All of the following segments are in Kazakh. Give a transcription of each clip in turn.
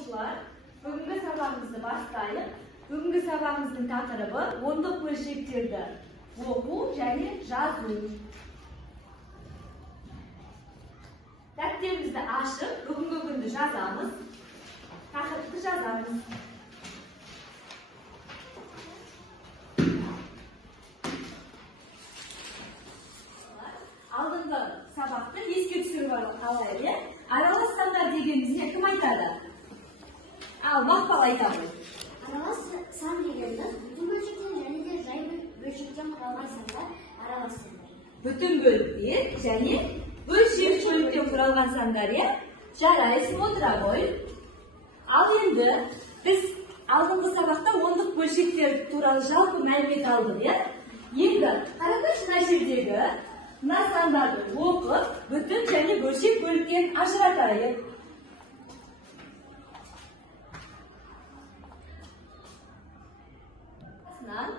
Оқушылар, бүгінгі сабағымызды бастайық. Бүгінгі сабағымыздың тақырыбы ондық бөлшектерді оқу және жазу. Дәптерімізді ашып, бүгінгі күнді жазамыз. Тақырыпты жазамыз. Алдыңғы сабақты еске түсіріп алайық. Аралас сандар дегенімізде кім айтады? Ал Мақпал айтады. Аралас сан дегенді бүтін бөлшектен және де жай бөлшектен құралған сандар аралас сандар. Бүтін бөліктер және бөлшек бөліктен құралған сандар, жарайсың, отыра ғой. Ал енді біз алдыңғы сабақта ондық бөлшектер туралы жалпы мәлімет алдық. Енді қараңдаршы, мына жердегі мына сандарды оқып, бүтін және бөлшек бөліктен ажыратайық.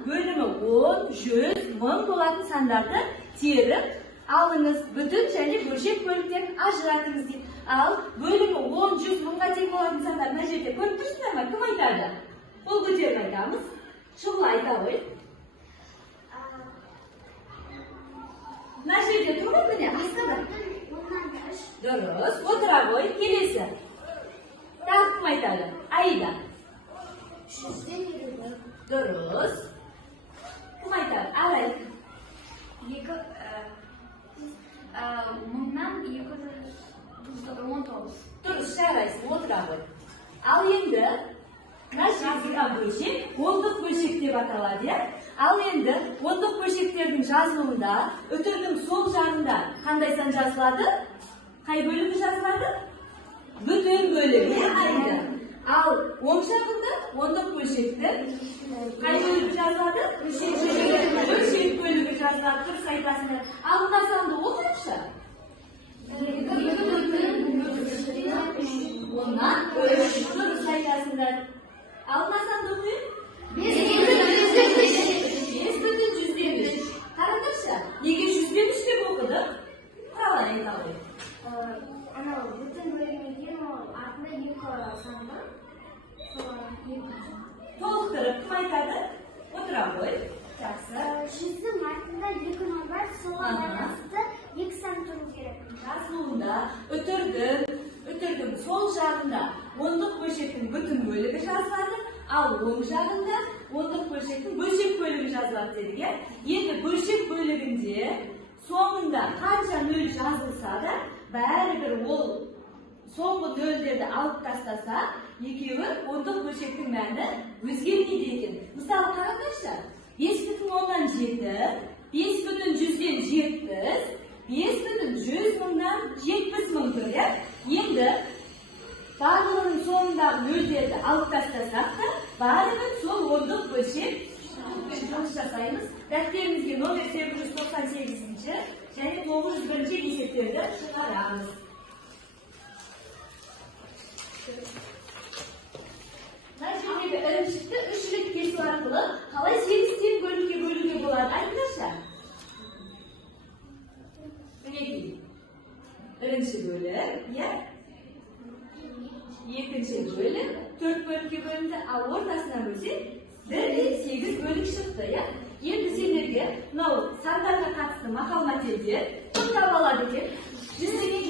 Бөлімі 10, 100, 1000 болатын сандарды теріп алыңыз, бүтін және бөлшек бөліктен ажыратыңыз дейді. Ал бөлімі 10, 100, 1000-ға тең болатын сандар мына жерде көріп тұрсыңдар ма? Кім айтады? Қол көтеріп айтамыз. Шұғыл айта ғой. Мына жерде тұр ғой, міне астада. Дұрыс, отыра ғой. Келесі. Тағы кім айтады? Аида. 100-ден 20. Дұрыс. Кім айтады? Арай. 1000-нан 219. Дұрыс, жарайсың, отыра ғой. Ал енді мына жазылған бөлшек ондық бөлшек деп аталады. Ал енді ондық бөлшектердің жазылуында үтірдің сол жағында қандай сан жазылады? Қай бөлігі жазылады? Бүтін бөлігі. Ал оң жағында ондық бөлшекті қай бөлігі жазылады? Бөлшек бөлігі жазылады. Дұрыс айтасыңдар. Ал мына санды оқыңызшы. Оннан дұрыс айтасыңдар. Ал мына санды оқиық. 5/100. Қараңдаршы, неге 100/3 деп оқыдық? Қалай айта ғой? Анау бүтін бөлінген артында 2 санды. Толықтырып кім айтады? Отыра ғой. Жақсы. 100-дің артында 2 нөл бар, соған байланысты 2 сан тұру керек. Жазылуында үтірдің сол жағында ондық бөлшектің бүтін бөлігі жазылады, ал оң жағында ондық бөлшектің бөлшек бөлігі жазылады дедік. Енді бөлшек бөлігінде соңында қанша нөл жазылса да, бәрібір ол соңғы нөлдерді алып тастаса, екеуі ондық бөлшектің мәні өзгермейді екен. Мысалы, қараңдаршы, 5/10-7, 5/100-ден 70, 5/100-1000-нан 70.000 тұр. Енді барлығының соңындағы нөлдерді алып тастасақ та, бәрібір сол ондық бөлшек жұмыс жасаймыз. Дәптерімізге номер 898 және 901 есептерді шығарамыз. Мына жердегі ірімшікті 3 рет кесу арқылы қалай 8-тен бөлуге болады? Айтыңдаршы. Мінекей. Бірінші бөлік, екінші бөлік 4 бөлікке бөлінді, ал ортасына бөлсек 1 8 бөлік шықты. Енді сендерге мынау сандарға қатысты мақал-мәтелдер тоқтап алады екен. 100-дің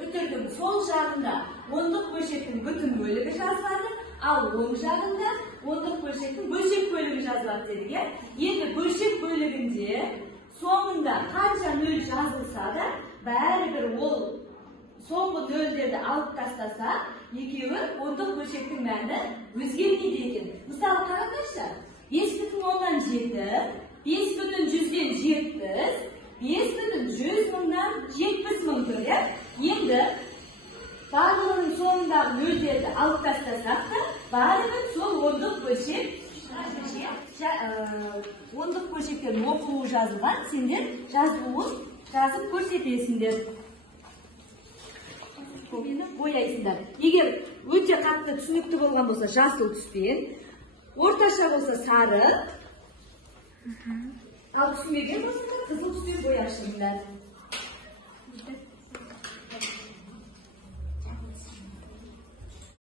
үтірдің сол жағында ондық бөлшектің бүтін бөлігі жазылады, ал оң жағында ондық бөлшектің бөлшек бөлігі жазылады дедік. Енді бөлшек бөлігінде соңында қанша нөл жазылса да, бәрібір ол соңғы нөлдерді алып тастаса, екеуі ондық бөлшектің мәні өзгермейді екен. Мысалы, қараңдаршы, 5/10-7, 5/100-ден 70, 5/100-1000-нан 70.000 тұр. Енді барлығының соңындағы нөлдерді алып тастасақ та, бәрібір сол ондық бөлшектердің оқылуы жазылған, сендер жазылуын жазып көрсетесіңдер. Бояйсыңдар. Егер өте қатты түсінікті болған болса, жасыл түспен, орташа болса сары, ал түсінбеген болса, қызыл түспен бояшыңдар.